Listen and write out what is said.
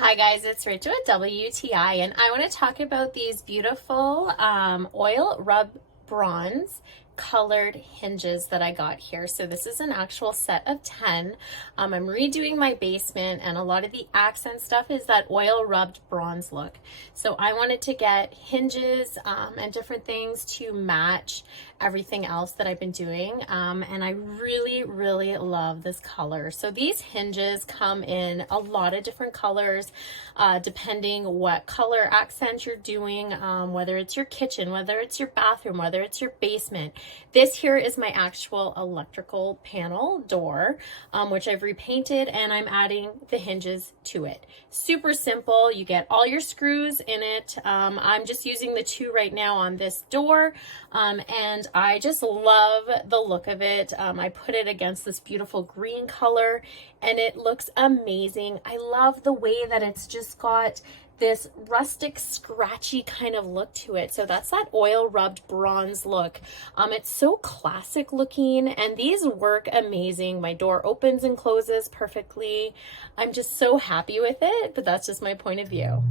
Hi guys, it's Rachel at WTI, and I want to talk about these beautiful oil rub bronze colored hinges that I got here. So this is an actual set of 10. I'm redoing my basement, and a lot of the accent stuff is that oil rubbed bronze look. So I wanted to get hinges and different things to match everything else that I've been doing, and I really love this color. So these hinges come in a lot of different colors, depending what color accent you're doing, whether it's your kitchen, whether it's your bathroom, whether it's your basement. This here is my actual electrical panel door, which I've repainted, and I'm adding the hinges to it. Super simple. You get all your screws in it. I'm just using the 2 right now on this door, and I just love the look of it. I put it against this beautiful green color, and it looks amazing. I love the way that it's just got this rustic, scratchy kind of look to it. So that's that oil rubbed bronze look. It's so classic looking, and these work amazing. My door opens and closes perfectly. I'm just so happy with it, but that's just my point of view.